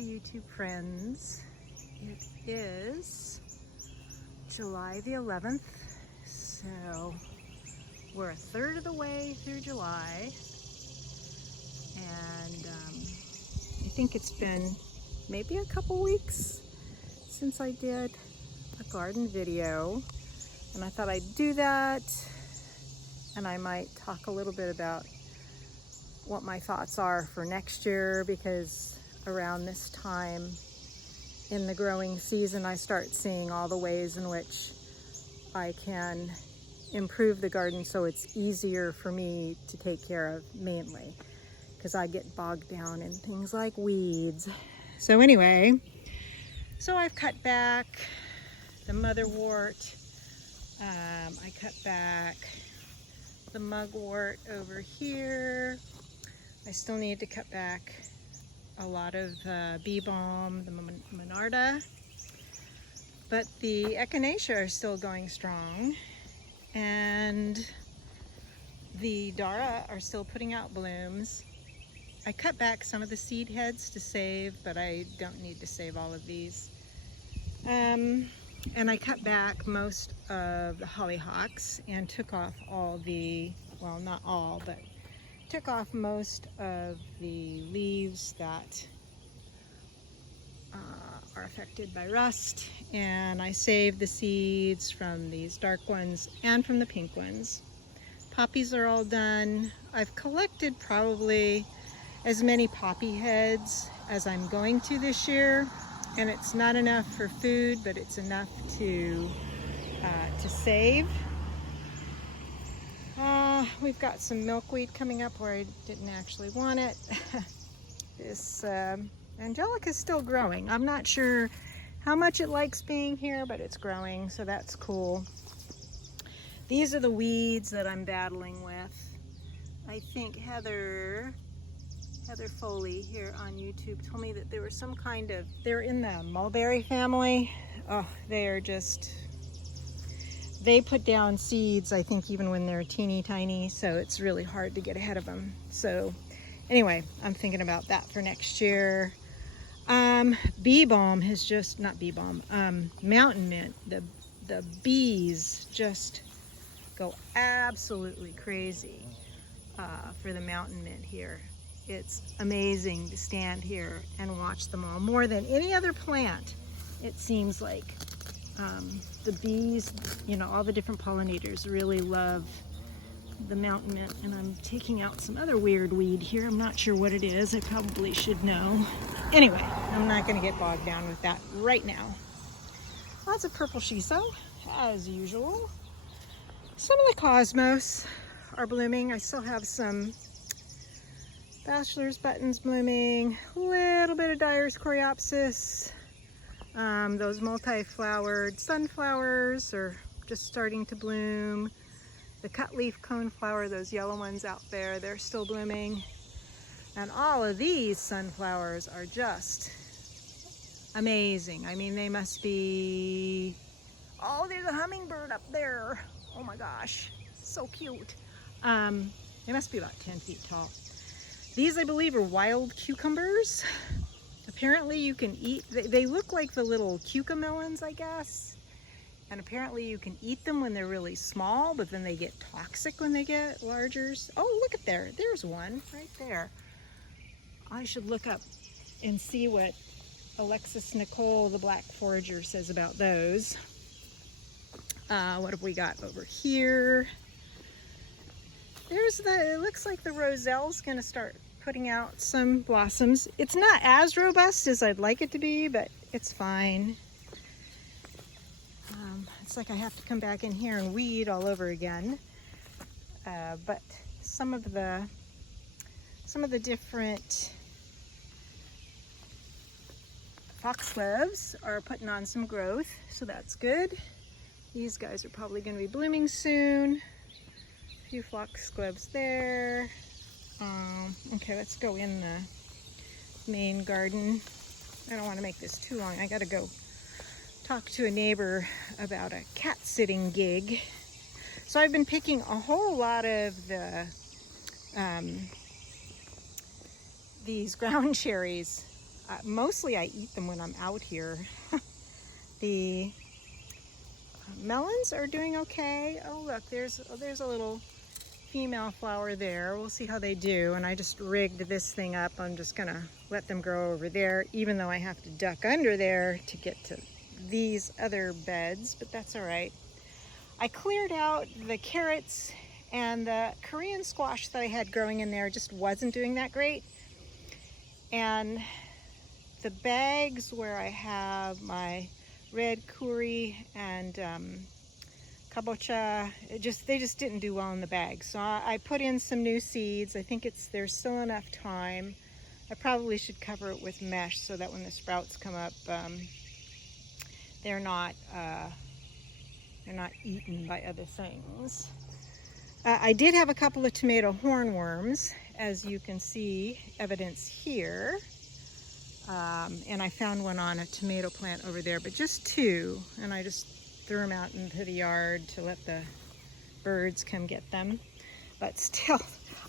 YouTube friends. It is July the 11th, so we're a third of the way through July, and I think it's been maybe a couple weeks since I did a garden video, and I thought I'd do that, and I might talk a little bit about what my thoughts are for next year, because around this time in the growing season I start seeing all the ways in which I can improve the garden so it's easier for me to take care of, mainly because I get bogged down in things like weeds. So anyway, so I've cut back the motherwort, I cut back the mugwort over here. I still need to cut back a lot of bee balm, the monarda, but the echinacea are still going strong, and the dara are still putting out blooms. I cut back some of the seed heads to save, but I don't need to save all of these. And I cut back most of the hollyhocks and took off all the, well, not all, but took off most of the leaves that are affected by rust, and I saved the seeds from these dark ones and from the pink ones. Poppies are all done. I've collected probably as many poppy heads as I'm going to this year, and it's not enough for food, but it's enough to save. We've got some milkweed coming up where I didn't actually want it. This Angelica is still growing. I'm not sure how much it likes being here, but it's growing, so that's cool. These are the weeds that I'm battling with. I think Heather Foley here on YouTube told me that there was some kind of, they're in the mulberry family. Oh, they are just, they put down seeds, I think, even when they're teeny tiny, so it's really hard to get ahead of them. So anyway, I'm thinking about that for next year. Bee balm has just, not bee balm, mountain mint, the bees just go absolutely crazy for the mountain mint here. It's amazing to stand here and watch them all. More than any other plant, it seems like. The bees, you know, all the different pollinators really love the mountain mint, and I'm taking out some other weird weed here. I'm not sure what it is. I probably should know. Anyway, I'm not going to get bogged down with that right now. Lots of purple shiso, as usual. Some of the cosmos are blooming. I still have some bachelor's buttons blooming, a little bit of Dyer's coreopsis. Those multi-flowered sunflowers are just starting to bloom. The cut leaf coneflower, those yellow ones out there, they're still blooming. And all of these sunflowers are just amazing. I mean, they must be, oh, there's a hummingbird up there. Oh my gosh, so cute. They must be about 10 feet tall. These, I believe, are wild cucumbers. Apparently you can eat, they look like the little cucamelons, I guess. And apparently you can eat them when they're really small, but then they get toxic when they get larger. Oh, look at there. There's one right there. I should look up and see what Alexis Nicole, the Black Forager, says about those. What have we got over here? There's it looks like the roselle's gonna start putting out some blossoms. It's not as robust as I'd like it to be, but it's fine. It's like I have to come back in here and weed all over again. But some of the different foxgloves are putting on some growth, so that's good. These guys are probably going to be blooming soon. A few foxgloves there. Okay, let's go in the main garden. I don't want to make this too long. I gotta go talk to a neighbor about a cat sitting gig. So I've been picking a whole lot of these ground cherries Mostly I eat them when I'm out here. The melons are doing okay. Oh look, there's a little female flower there. We'll see how they do. And I just rigged this thing up. I'm just gonna let them grow over there, even though I have to duck under there to get to these other beds, but that's all right. I cleared out the carrots, and the Korean squash that I had growing in there just wasn't doing that great. And the bags where I have my red curry and kabocha, they just didn't do well in the bag. So I put in some new seeds. I think there's still enough time. I probably should cover it with mesh so that when the sprouts come up, they're not eaten by other things. I did have a couple of tomato hornworms, as you can see, evidence here. And I found one on a tomato plant over there, but just two. And I just threw them out into the yard to let the birds come get them. But still,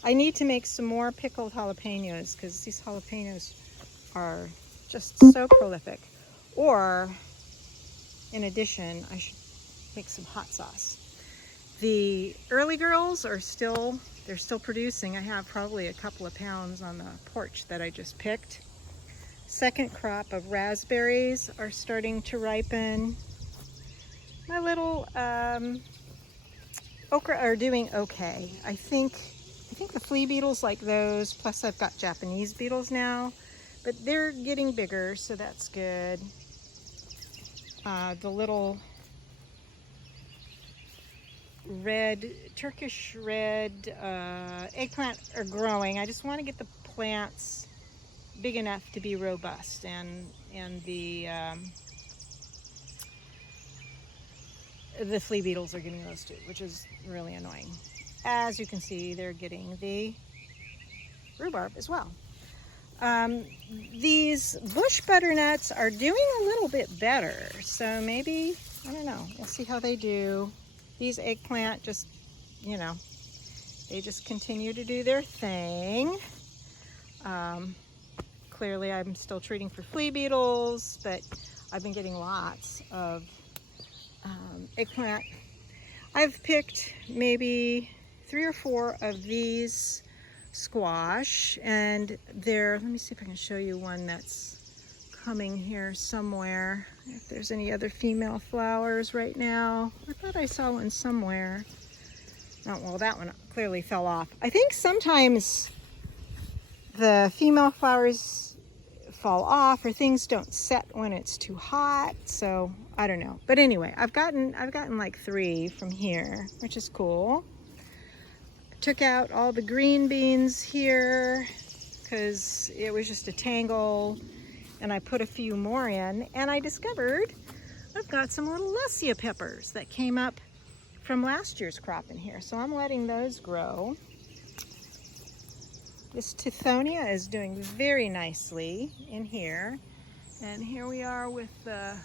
I need to make some more pickled jalapenos because these jalapenos are just so prolific. Or, in addition, I should make some hot sauce. The early girls are still producing. I have probably a couple of pounds on the porch that I just picked. Second crop of raspberries are starting to ripen. My little okra are doing okay. I think the flea beetles like those, plus I've got Japanese beetles now, but they're getting bigger, so that's good. The little Turkish red eggplant are growing. I just want to get the plants big enough to be robust, and the flea beetles are getting those too, which is really annoying. As you can see, they're getting the rhubarb as well. These bush butternuts are doing a little bit better, so maybe, I don't know, we'll see how they do. These eggplant just, they just continue to do their thing. Clearly I'm still treating for flea beetles, but I've been getting lots of eggplant. I've picked maybe 3 or 4 of these squash, and let me see if I can show you one that's coming here somewhere. If there's any other female flowers right now. I thought I saw one somewhere. Oh, well, that one clearly fell off. I think sometimes the female flowers fall off, or things don't set when it's too hot, so I don't know. But anyway, I've gotten like 3 from here, which is cool. Took out all the green beans here because it was just a tangle, and I put a few more in, and I discovered I've got some little Luscia peppers that came up from last year's crop in here, so I'm letting those grow. This Tithonia is doing very nicely in here, and here we are with the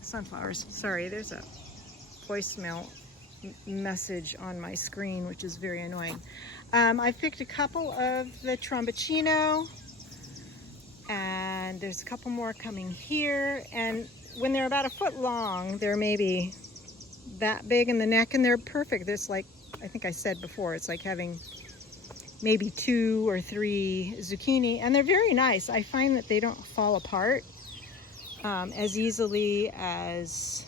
sunflowers. Sorry, there's a voicemail message on my screen, which is very annoying. I picked a couple of the Tromboncino, and there's a couple more coming here, and when they're about 1 foot long, they're maybe that big in the neck, and they're perfect. There's, like I think I said before, it's like having maybe 2 or 3 zucchini, and they're very nice. I find that they don't fall apart as easily as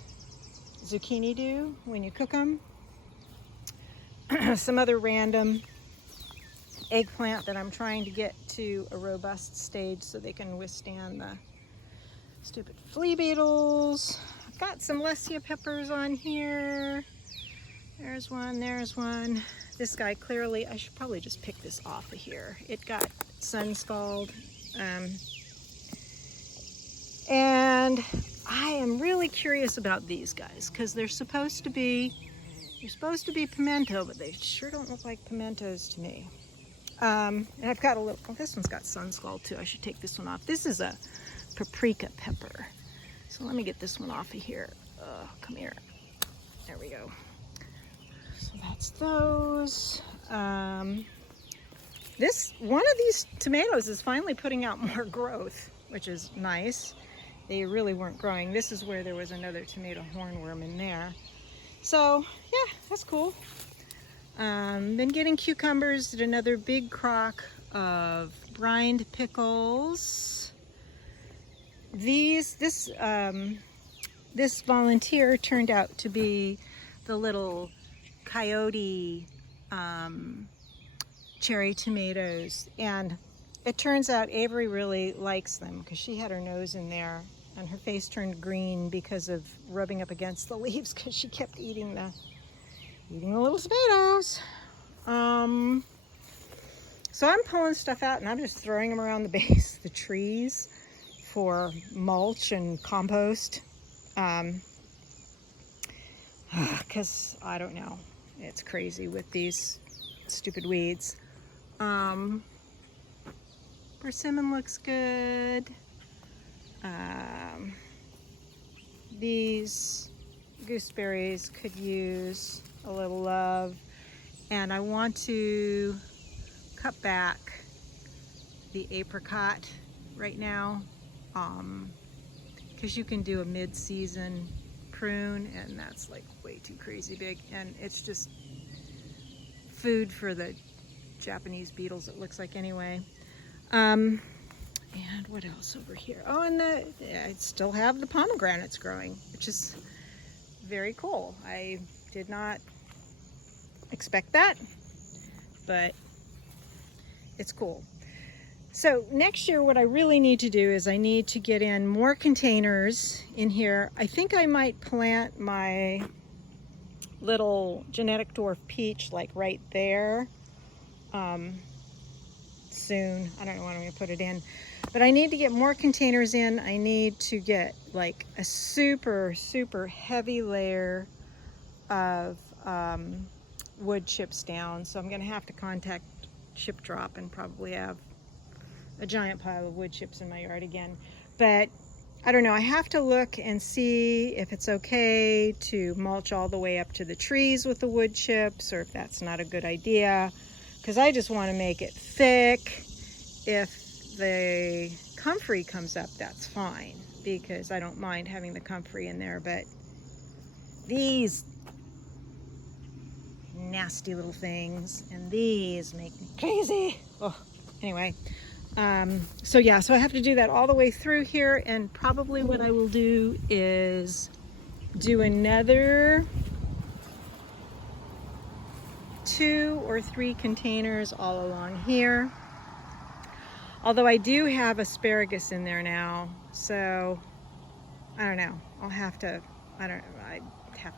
zucchini do when you cook them. Some other random eggplant that I'm trying to get to a robust stage so they can withstand the stupid flea beetles. I've got some Luscia peppers on here. There's one, there's one. This guy clearly, I should probably just pick this off of here. It got sun scald. And I am really curious about these guys because they're supposed to be pimento, but they sure don't look like pimentos to me. And I've got a little, oh, this one's got sun scald too. I should take this one off. This is a paprika pepper. So let me get this one off of here. Come here. There we go. So that's those. one of these tomatoes is finally putting out more growth, which is nice. They really weren't growing. This is where there was another tomato hornworm in there. So yeah, that's cool. Been getting cucumbers, did another big crock of brined pickles. This volunteer turned out to be the little coyote cherry tomatoes, and it turns out Avery really likes them because she had her nose in there and her face turned green because of rubbing up against the leaves because she kept eating the little tomatoes. So I'm pulling stuff out and I'm just throwing them around the base of the trees for mulch and compost. Because I don't know, it's crazy with these stupid weeds. Persimmon looks good. These gooseberries could use a little love, and I want to cut back the apricot right now, because you can do a mid-season prune and that's like way too crazy big, and it's just food for the Japanese beetles, it looks like, anyway. And what else over here? Oh, and I still have the pomegranates growing, which is very cool. I did not expect that, but it's cool. So next year what I really need to do is I need to get in more containers in here. I think I might plant my little genetic dwarf peach like right there soon. I don't know when I'm going to put it in, but I need to get more containers in. I need to get like a super heavy layer of wood chips down, so I'm going to have to contact Chip Drop and probably have a giant pile of wood chips in my yard again. But I don't know, I have to look and see if it's okay to mulch all the way up to the trees with the wood chips, or if that's not a good idea, because I just want to make it thick. If the comfrey comes up, that's fine, because I don't mind having the comfrey in there, but these nasty little things and these make me crazy. Oh, anyway. So yeah, so I have to do that all the way through here, and probably what I will do is do another 2 or 3 containers all along here. Although I do have asparagus in there now, so I don't know. I have to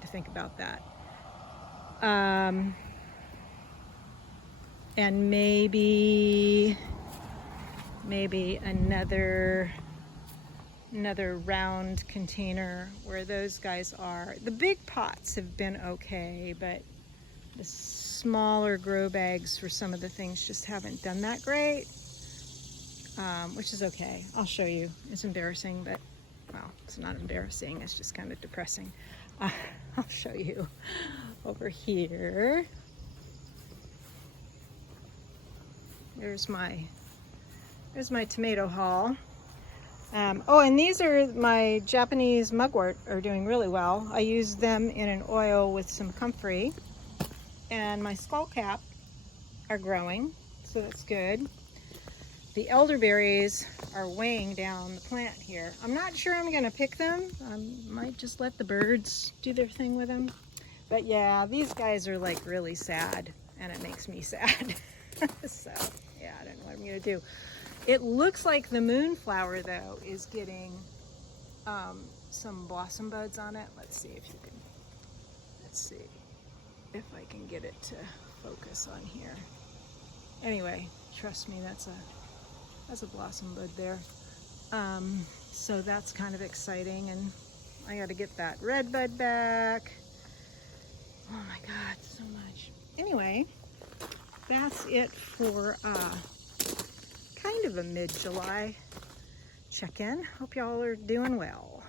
think about that. And maybe another round container where those guys are. The big pots have been okay, but the smaller grow bags for some of the things just haven't done that great, which is okay. I'll show you. It's embarrassing, but, well, it's not embarrassing. It's just kind of depressing. I'll show you over here. There's my tomato haul. Oh, and these are my Japanese mugwort, are doing really well. I use them in an oil with some comfrey, and my skullcap are growing, so that's good. The elderberries are weighing down the plant here. I'm not sure I'm gonna pick them. I might just let the birds do their thing with them. But yeah, these guys are like really sad, and it makes me sad. So yeah, I don't know what I'm gonna do. It looks like the moonflower, though, is getting some blossom buds on it. Let's see if I can get it to focus on here. Anyway, trust me, that's a blossom bud there. So that's kind of exciting, and I got to get that red bud back. Oh my God, so much. Anyway, that's it for kind of a mid-July check-in. Hope y'all are doing well.